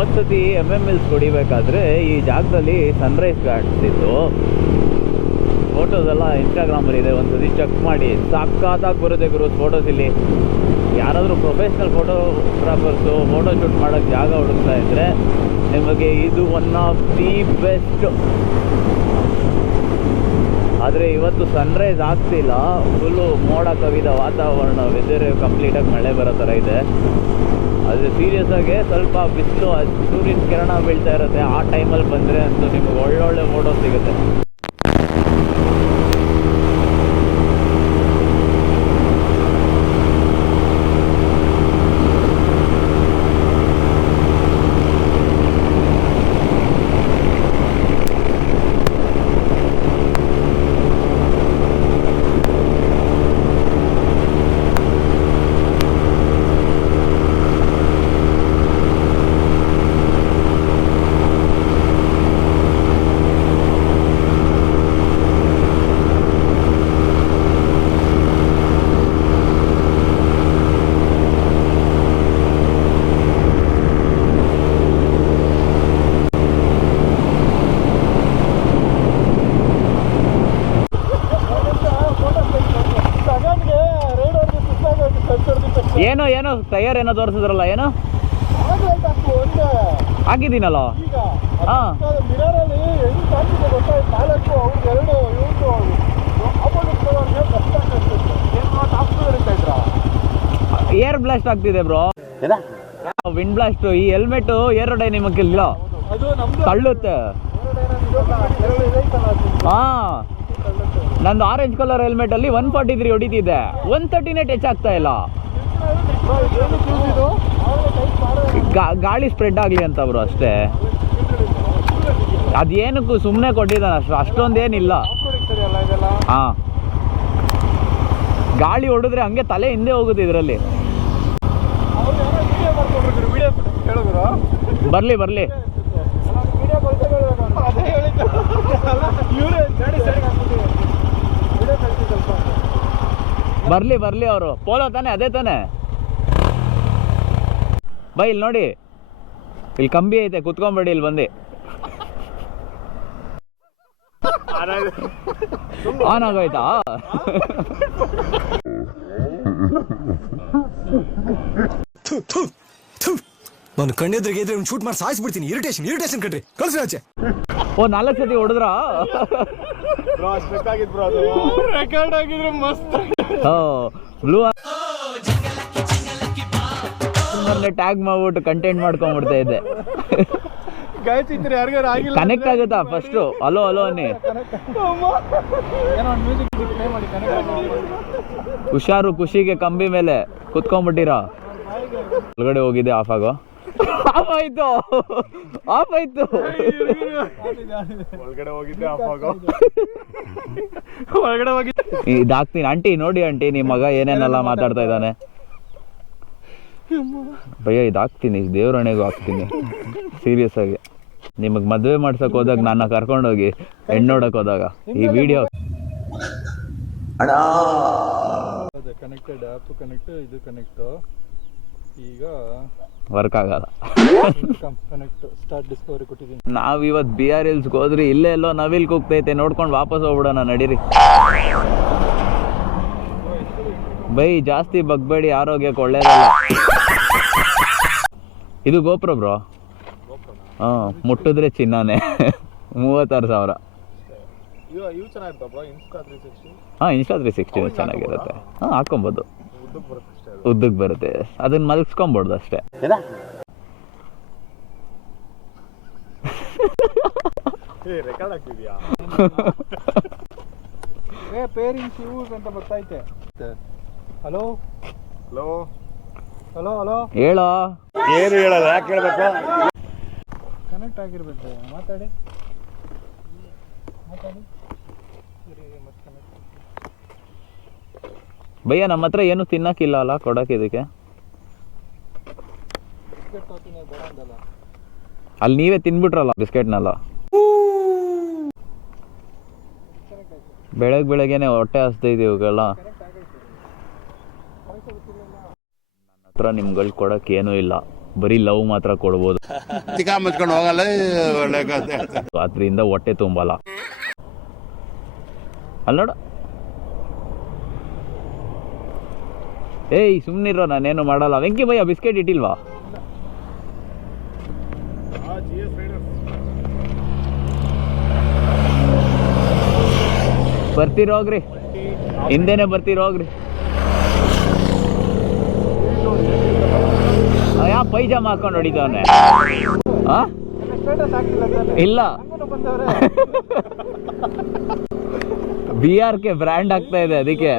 ಒಂದ್ಸತಿ M M else ಹೊಡಿಬೇಕಾದ್ರೆ ಈ ಜಾಗದಲ್ಲಿ ಸನ್ರೈಸ್ ಕಾಣಿಸ್ತಿತ್ತು. ಫೋಟೋಸ್ ಎಲ್ಲ ಇನ್ಸ್ಟಾಗ್ರಾಮಲ್ಲಿ ಇದೆ. ಒಂದ್ಸತಿ ಚೆಕ್ ಮಾಡಿ. ಸಕ್ಕತ್ತಾಗಿ ಬರುತ್ತೆ ಗುರು ಫೋಟೋಸ್ ಇಲ್ಲಿ. ಯಾರಾದರೂ ಪ್ರೊಫೆಷ್ನಲ್ ಫೋಟೋಗ್ರಾಫರ್ಸು ಫೋಟೋ ಶೂಟ್ ಮಾಡೋಕ್ಕೆ ಜಾಗ ಹುಡುಕ್ತಾ ಇದ್ದರೆ ನಿಮಗೆ ಇದು ಒನ್ ಆಫ್ ದಿ ಬೆಸ್ಟ್ ಆದರೆ ಇವತ್ತು ಸನ್ರೈಸ್ ಆಗ್ತಿಲ್ಲ. ಫುಲ್ಲು ಮೋಡ ಕವಿದ ವಾತಾವರಣ ವೆದರ್ ಕಂಪ್ಲೀಟಾಗಿ ಮಳೆ ಬರೋ ಥರ ಇದೆ. ಆದರೆ ಸೀರಿಯಸ್ ಆಗಿ ಸ್ವಲ್ಪ ಬಿಸಿಲು ಸೂರ್ಯನ ಕಿರಣ ಬೀಳ್ತಾ ಇರುತ್ತೆ. ಆ ಟೈಮಲ್ಲಿ ಬಂದರೆ ಅಂತೂ ನಿಮಗೆ ಒಳ್ಳೊಳ್ಳೆ ಫೋಟೋ ಸಿಗುತ್ತೆ. ಏನೋ ಏನೋ ಟೈಯರ್ ಏನೋ ತೋರಿಸಿದ್ರಲ್ಲ ಏನೋ? ಹಾಕಿದ್ದೀನಲ್ಲ? ಹಾ. ಏರ್ ಬ್ಲಾಸ್ಟ್ ಆಗ್ತಿದೆ. ಬ್ರೋ ವಿಂಡ್ ಬ್ಲಾಸ್ಟ್ ಈ ಹೆಲ್ಮೆಟ್ ಏರ್ ಇಲ್ಲ ಅದು ನಮ್ದು. ತಳ್ಳುತ್ತೆ. ಹಾ. ನಂದು ಆರೆಂಜ್ ಕಲರ್ ಹೆಲ್ಮೆಟ್ ಅಲ್ಲಿ ಒನ್ ಫಾರ್ಟಿ ತ್ರೀ ಹೊಡಿತಿದ್ದೆ ಒನ್ ತರ್ಟಿನೇ ಟಚ್ ಆಗ್ತಾ ಇಲ್ಲ. ಗಾಳಿ ಸ್ಪ್ರೆಡ್ ಆಗಲಿ ಅಂತ ಬ್ರೋ ಅಷ್ಟೇ. ಅದೇನಕ್ಕೂ ಸುಮ್ಮನೆ ಕೊಟ್ಟಿದ್ದಾನೆ ಅಷ್ಟು, ಅಷ್ಟೊಂದೇನಿಲ್ಲ. ಹಾಂ. ಗಾಳಿ ಹೊಡೆದ್ರೆ ಹಂಗೆ ತಲೆ ಹಿಂದೆ ಹೋಗುತ್ತೆ ಇದರಲ್ಲಿ. ಬರಲಿ ಬರಲಿ. ಬರ್ಲಿ ಬರ್ಲಿ ಅವರು. ಪೋಲೋ ತಾನೆ, ಅದೇ ತಾನೆ. ಬೈ ಇಲ್ಲಿ ನೋಡಿ. ಇಲ್ಲಿ ಕಂಬಿ ಐತೆ ಕುತ್ಕೊಂಬೇಡಿ ಇಲ್ಲಿ ಬಂದು. ಆನ್ ಆಗೋಯ್ತಾ? ನಾನು ಕಣ್ಣೆದ್ರಿಗೆ ಇದ್ರೆ ಶೂಟ್ ಮಾಡಿ ಸಾಯಿಸ್ಬಿಡ್ತೀನಿ. ಇರಿಟೇಷನ್ ಇರಿಟೇಷನ್ ಕಟ್ರಿ ಕಳ್ಸಿ ಆಚೆ. ಓ ನಾಲ್ಕು ಸತಿ ಹೊಡೆದ್ರ? ಬ್ರೋ ಬ್ಲೂ ಟ್ಯಾಗ್ ಮಾಡ್ಬಿಟ್ಟು ಕಂಟೆಂಟ್ ಮಾಡ್ಕೊಂಡ್ಬಿಡ್ತಾ ಇದ್ದೆ. ಗಾಯತಿದ್ರೆ ಯಾರಿಗಾರು ಆಗಿಲ್ಲ ಕನೆಕ್ಟ್ ಆಗುತ್ತಾ ಫಸ್ಟ್ ಅಲೋ ಅಲೋ ಅನ್ನಿ. ಹುಷಾರು ಖುಷಿಗೆ ಕಂಬಿ ಮೇಲೆ ಕುತ್ಕೊಂಡ್ಬಿಟ್ಟಿರ. ಒಳಗಡೆ ಹೋಗಿದ್ದೆ ಆಫ್ ಆಗೋ. ಆಫ್ ಆಯ್ತು. ಆಫ್ ಆಯ್ತು. ಒಳಗಡೆ ಹೋಗಿದ್ದೆ ಆಗೋ. ಒಳಗಡೆ ಹೋಗಿ ಇದಾಗ್ತೀನಿ ಆಂಟಿ ನೋಡಿ ಆಂಟಿ ನಿಮ್ಮ ಮಗ ಏನೇನೆಲ್ಲ ಮಾತಾಡ್ತಾ ಇದ್ದಾನೆ. ಭಯ್ಯ ದೇವ್ರ ದೇವ್ರಣೆಗೂ ಹಾಕ್ತೀನಿ. ಸೀರಿಯಸ್ ಆಗಿ. ನಿಮಗೆ ಮದುವೆ ಮಾಡ್ಸಕ್ ಹೋದಾಗ ನನ್ನ ಕರ್ಕೊಂಡೋಗಿ ಹೆಣ್ಣು ನೋಡಕ್ ಹೋದಾಗ ಈ ವಿಡಿಯೋ ಅದೇ ಕನೆಕ್ಟೆಡ್ ಆ್ಯಪ್ ಕನೆಕ್ಟ್ ಇದು ಕನೆಕ್ಟ್ ಈಗ ವರ್ಕ್ ಆಗಲ್ಲ. ಕನೆಕ್ಟ್ ಸ್ಟಾರ್ಟ್ ಡಿಸ್ಕವರಿ ಕೊಟ್ಟಿದ್ದೀನಿ. ನಾವ್ ಇವತ್ ಬಿ ಆರ್ ಎಲ್ಸ್ಗೆ ಹೋದ್ರಿ ಇಲ್ಲೇ ಎಲ್ಲೋ ನವಿಲ್ ಕುಗ್ತೈತೆ ನೋಡ್ಕೊಂಡು ವಾಪಸ್ ಹೋಗ್ಬಿಡೋಣ ನಡೀರಿ. ಬೈ ಜಾಸ್ತಿ ಬಗ್ಬೇಡಿ ಆರೋಗ್ಯಕ್ಕೆ ಒಳ್ಳೇದಲ್ಲ. ಇದು ಗೋಪುರ ಬ್ರೋ. ಹಾಂ ಮುಟ್ಟಿದ್ರೆ ಚಿನ್ನನೇ. ಮೂವತ್ತಾರು ಸಾವಿರ. ಹಾಂ ಇನ್ಸ್ಟಾ ತ್ರೀ ಸಿಕ್ಸ್ಟಿ ಚೆನ್ನಾಗಿರುತ್ತೆ. ಹಾಂ ಹಾಕೊಬೋದು. ಉದ್ದಕ್ಕೆ ಬರುತ್ತೆ ಅಷ್ಟೇ ಅದು. ಉದ್ದಕ್ಕೆ ಬರುತ್ತೆ. ಅದನ್ನ ಮಲ್ಸ್ಕೊಬೋದು ಅಷ್ಟೇ. ಏ ರೆಕಾರ್ಡ್ ಆಗ್ತಿದ್ಯಾ ಏ ಪೇರಿಂಗ್ ಯೂಸ್ ಅಂತ ಗೊತ್ತೈತೆ ಹಲೋ ಹಲೋ ಹಲೋ ಹಲೋ ಹೇಳೋ? ಏನು ಹೇಳಲ್ಲ ಯಾಕೆ ಹೇಳ್ಬೇಕು? ಕನೆಕ್ಟ್ ಆಗಿರ್ಬೇಕು ಮಾತಾಡಿ. ಮಾತಾಡಿ. ಭಯ್ಯ ನಮ್ಮ ಹತ್ರ ಏನು ತಿನ್ನಕ್ಕಿಲ್ಲ ಅಲ್ಲ ಕೊಡಕ್ಕೆ ಇದಕ್ಕೆ? ಅಲ್ಲಿ ನೀವೇ ತಿನ್ಬಿಟ್ರಲ್ಲ ಬಿಸ್ಕೆಟ್ನೆಲ್ಲ. ಬೆಳಗ್ಗೆ ಬೆಳಗ್ಗೆನೆ ಹೊಟ್ಟೆ ಇವಾಗೆಲ್ಲ. ನನ್ನ ಹತ್ರ ನಿಮ್ಗಳು ಕೊಡಕ್ಕೆ ಏನೂ ಇಲ್ಲ. ಬರೀ ಲವ್ ಮಾತ್ರ ಕೊಡ್ಬೋದು. ಮುಚ್ಕೊಂಡು ಹೋಗಲ್ಲ. ಅದರಿಂದ ಹೊಟ್ಟೆ ತುಂಬಲ್ಲ. ಅಲ್ಲೋಡ ನೋಡು. ಏಯ್ ಸುಮ್ನಿರೋ ನಾನೇನು ಮಾಡಲ್ಲ. ವೆಂಕಿ ಭಯ್ಯ ಬಿಸ್ಕೆಟ್ ಇಟ್ಟಿಲ್ವಾ? ಬರ್ತೀರೋಗ್ರಿ ಹಿಂದೆನೆ ಬರ್ತೀರೋಗ್ರಿ ಪೈಜಾಮ ಹಾಕೊಂಡು ಹೊಡಿತವನೆ. ಇಲ್ಲ. ಬಿ ಆರ್ ಕೆ ಬ್ರ್ಯಾಂಡ್ ಆಗ್ತಾ ಇದೆ ಅದಕ್ಕೆ.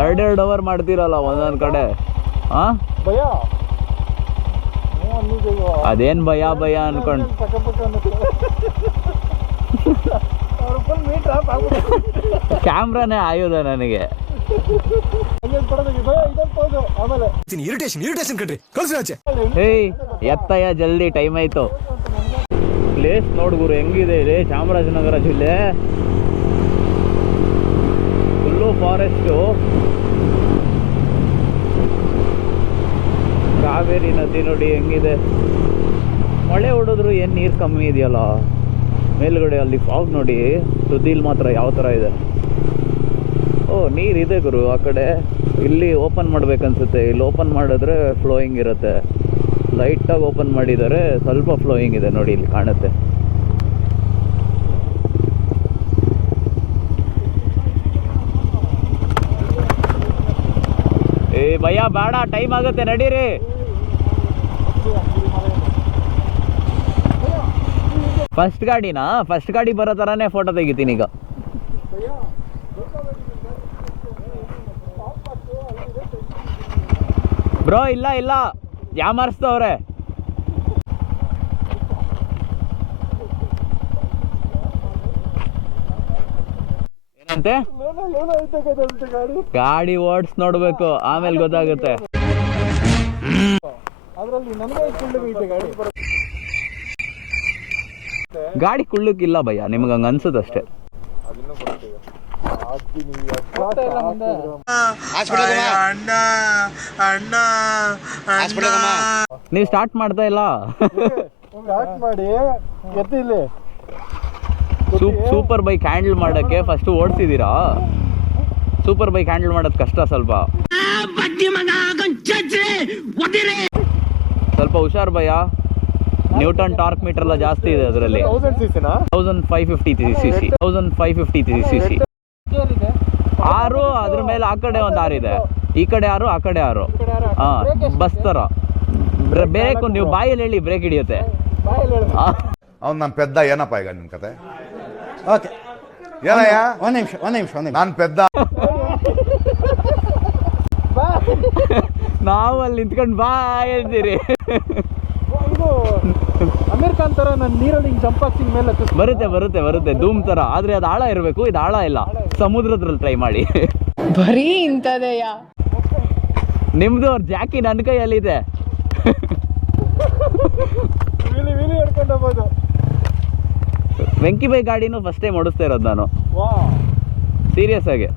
ಎರಡೆರಡು ಅವರ್ ಮಾಡ್ತೀರಲ್ಲ ಒಂದೊಂದ್ ಕಡೆ. ಅದೇನ್ ಭಯ ಭಯ ಅನ್ಕೊಂಡ್. ಕ್ಯಾಮ್ರಾನೇ ಆಯುಧ ನನಗೆ. ಇರಿಟೇಷನ್ ಇರಿಟೇಷನ್ ಕಣ್ರಿ. ಕಳ್ಸಿ ಆಚೆ. ಎತ್ತಯ್ಯ ಜಲ್ದಿ ಟೈಮ್ ಆಯ್ತು. ಪ್ಲೇಸ್ ನೋಡ್ಗುರು ಹೆಂಗಿದೆ ಇಲ್ಲಿ? ಚಾಮರಾಜನಗರ ಜಿಲ್ಲೆ. ಫುಲ್ಲು ಫಾರೆಸ್ಟು ಕಾವೇರಿ ನದಿ ನೋಡಿ ಹೆಂಗಿದೆ. ಮಳೆ ಹೊಡೆದ್ರು ಏನು ನೀರು ಕಮ್ಮಿ ಇದೆಯಲ್ಲ? ಮೇಲ್ಗಡೆ ಅಲ್ಲಿ ಫಾಗ್ ನೋಡಿ ಸುದ್ದಿಲ್ ಮಾತ್ರ ಯಾವ ಥರ ಇದೆ? ಓ ನೀರಿದೆ ಗುರು ಆ ಕಡೆ. ಇಲ್ಲಿ ಓಪನ್ ಮಾಡ್ಬೇಕನ್ಸುತ್ತೆ. ಇಲ್ಲಿ ಓಪನ್ ಮಾಡಿದ್ರೆ ಫ್ಲೋಯಿಂಗ್ ಇರುತ್ತೆ. ಲೈಟಾಗಿ ಓಪನ್ ಮಾಡಿದರೆ ಸ್ವಲ್ಪ ಫ್ಲೋಯಿಂಗ್ ಇದೆ ನೋಡಿ ಇಲ್ಲಿ ಕಾಣುತ್ತೆ. ಏ ಭಯ ಬೇಡ ಟೈಮ್ ಆಗುತ್ತೆ, ನಡೀರಿ. ಫಸ್ಟ್ ಗಾಡಿನಾ? ಫಸ್ಟ್ ಗಾಡಿ ಬರೋ ಥರನೇ ಫೋಟೋ ತೆಗಿತೀನಿ ಈಗ. ಬ್ರೋ, ಇಲ್ಲ ಇಲ್ಲ. ಯಾಮಾರಿಸ್ತವ್ರೆ ಏನಂತೆ? ಗಾಡಿ ಓಡ್ಸ್ ನೋಡ್ಬೇಕು, ಆಮೇಲೆ ಗೊತ್ತಾಗುತ್ತೆ. ಗಾಡಿ ಕುಳ್ಳಕ್ಕಿಲ್ಲ ಭಯ್ಯ, ನಿಮ್ಗೆ ಹಂಗ ಅನ್ಸುತ್ತಷ್ಟೇ. ಮುಂದೆ ನೀವು ಸ್ಟಾರ್ಟ್ ಮಾಡ್ತಾ ಇಲ್ಲ? ಆಕ್ಟ್ ಮಾಡಿ. ಎತ್ತಿಲ್ಲಿ ಸೂಪರ್ ಬೈಕ್ ಹ್ಯಾಂಡಲ್ ಮಾಡಕ್ಕೆ ಫಸ್ಟ್ ಓಡಿಸಿದ್ದೀರಾ ಸೂಪರ್ ಬೈಕ್ ಹ್ಯಾಂಡಲ್ ಮಾಡೋದು ಕಷ್ಟ ಸ್ವಲ್ಪ. ಸ್ವಲ್ಪ ಹುಷಾರ್ ಭಯ ನ್ಯೂಟನ್ ಟಾರ್ಕ್ ಮೀಟರ್ ಎಲ್ಲ ಜಾಸ್ತಿ ಇದೆ ಅದರಲ್ಲಿ. Thousand five fifty C C thousand five fifty C C ಆರು ಅದ್ರ ಮೇಲೆ ಆ ಕಡೆ ಒಂದು ದಾರಿ ಇದೆ. ಈ ಕಡೆ ಯಾರು ಆ ಕಡೆ ಯಾರು ಹಾ ಬಸ್ ತರ. ಬ್ರೇಕ್ ನೀವು ಬಾಯಲ್ಲಿ ಹೇಳಿ ಬ್ರೇಕ್ ಹಿಡಿಯುತ್ತೆ. ಅವ್ನು ನನ್ನ ಪೆದ್ದ ಏನಪ್ಪ ಈಗ ನಿಮ್ಮ ಕತೆ? ಓಕೆ. ಏನಯ್ಯ? ಒಂದ್ ನಿಮಿಷ ಒಂದ್ ನಿಮಿಷ ಒಂದ್ ನಾನು ಪೆದ್ದ. ನಾವು ಅಲ್ಲಿ ನಿಂತ್ಕೊಂಡು ಬಾ ಹೇಳ್ತೀರಿ. ಇದು ಅಮೀರ್ ಖಾನ್ ತರ ನಾನು ನೀರಲ್ಲಿ ಹಿಂಗ್ ಜಂಪ್ ಆಗ್ತೀನಿ ಮೇಲೆ ಬರುತ್ತೆ ಬರುತ್ತೆ ಬರುತ್ತೆ. ಧೂಮ್ ತರ. ಆದ್ರೆ ಅದು ಆಳ ಇರಬೇಕು. ಇದು ಆಳ ಇಲ್ಲ. ಸಮುದ್ರದ್ರಲ್ಲಿ ಟ್ರೈ ಮಾಡಿ. ಬರೀ ಇಂಥದೆಯ? ನಿಮ್ದು ಅವ್ರ ಜಾಕಿ ನನ್ನ ಕೈಯಲ್ಲಿದೆ. ವೀಲಿ ವೀಲಿ ಹಿಡ್ಕೊಂಡು ವೆಂಕಿ ಬೈ ಗಾಡಿನೂ ಫಸ್ಟ್ ಟೈಮ್ ಓಡಿಸ್ತಾ ಇರೋದು ನಾನು. ಸೀರಿಯಸ್ ಆಗಿ.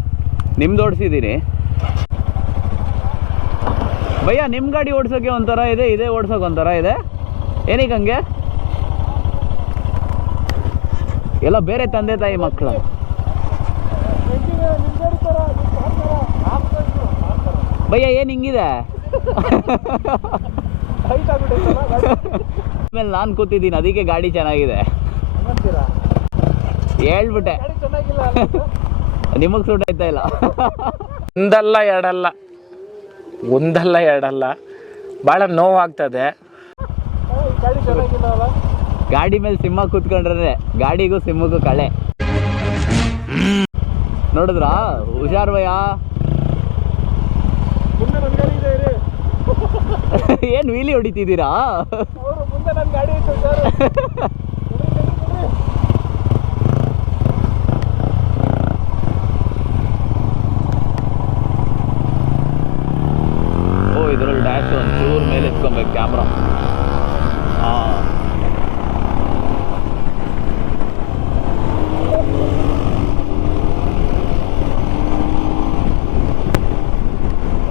ನಿಮ್ದು ಓಡಿಸಿದ್ದೀನಿ ಭಯ್ಯ ನಿಮ್ಮ ಗಾಡಿ ಓಡಿಸೋಕೆ ಒಂಥರ ಇದೆ ಇದೇ ಓಡ್ಸೋಕೆ ಒಂಥರ ಇದೆ. ಏನಕ್ಕೆ ಹಂಗೆ? ಎಲ್ಲ ಬೇರೆ ತಂದೆ ತಾಯಿ ಮಕ್ಕಳು ಹೆಂಗಿದೆ ನಿಮ್ ಗಾಡಿ ತರ ನಿಮ್ ಕಾರ್ ತರ ಆಗ್ಬೇಕು ಭಯ್ಯ ಏನು ಹಿಂಗಿದೆ? ಆಮೇಲೆ ನಾನು ಕೂತಿದ್ದೀನಿ ಅದಕ್ಕೆ ಗಾಡಿ ಚೆನ್ನಾಗಿದೆ. ಹೇಳ್ಬಿಟ್ಟೆ. ನಿಮಗೆ ಸೂಟ್ ಆಯ್ತಾ ಇಲ್ಲ? ಒಂದಲ್ಲ ಎರಡಲ್ಲ. ಒಂದಲ್ಲ ಎರಡಲ್ಲ. ಭಾಳ ನೋವಾಗ್ತದೆ. ಗಾಡಿ ಮೇಲೆ ಸಿಂಹ ಕೂತ್ಕೊಂಡ್ರೆ ಗಾಡಿಗೂ ಸಿಂಹಕ್ಕೂ ಕಳೆ. ನೋಡಿದ್ರಾ? ಹುಷಾರ್ ಭಯ್ಯ ಮುಂದೆ ನನ್ನ ಗಾಡಿ ಇದೆ ಇರಿ ಏನು ವೀಲಿ ಹೊಡಿತಿದ್ದೀರಾ ಅವರು ಮುಂದೆ ನನ್ನ ಗಾಡಿ ಇತ್ತು ಸರ್ ಓ ಇದರಲ್ಲಿ ಡ್ಯಾಶ್ ಒಂದು ಚೂರು ಮೇಲೆ ಎತ್ಕೊಬೇಕು ಕ್ಯಾಮ್ರಾ ಹಾಂ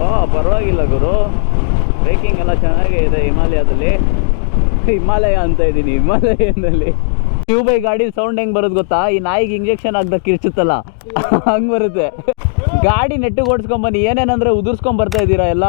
ಆ ಪರವಾಗಿಲ್ಲ ಗುರು. ಬ್ರೇಕಿಂಗ್ ಎಲ್ಲ ಚೆನ್ನಾಗೇ ಇದೆ ಹಿಮಾಲಯದಲ್ಲಿ. ಹಿಮಾಲಯ ಅಂತ ಇದ್ದೀನಿ, ಹಿಮಾಲಯದಲ್ಲಿ. ಟ್ಯೂಬೈ ಗಾಡಿ ಸೌಂಡ್ ಹೆಂಗೆ ಬರುತ್ತೆ ಗೊತ್ತಾ? ಈ ನಾಯಿಗೆ ಇಂಜೆಕ್ಷನ್ ಆಗ್ದ ಕಿರ್ಚುತ್ತಲ್ಲ ಹಂಗೆ ಬರುತ್ತೆ. ಗಾಡಿ ನೆಟ್ಟಿಗೆ ಓಡಿಸ್ಕೊಂಬನ್ನಿ ಏನೇನಂದ್ರೆ ಉದುರ್ಸ್ಕೊಂಡ್ ಬರ್ತಾ ಇದ್ದೀರಾ ಎಲ್ಲ?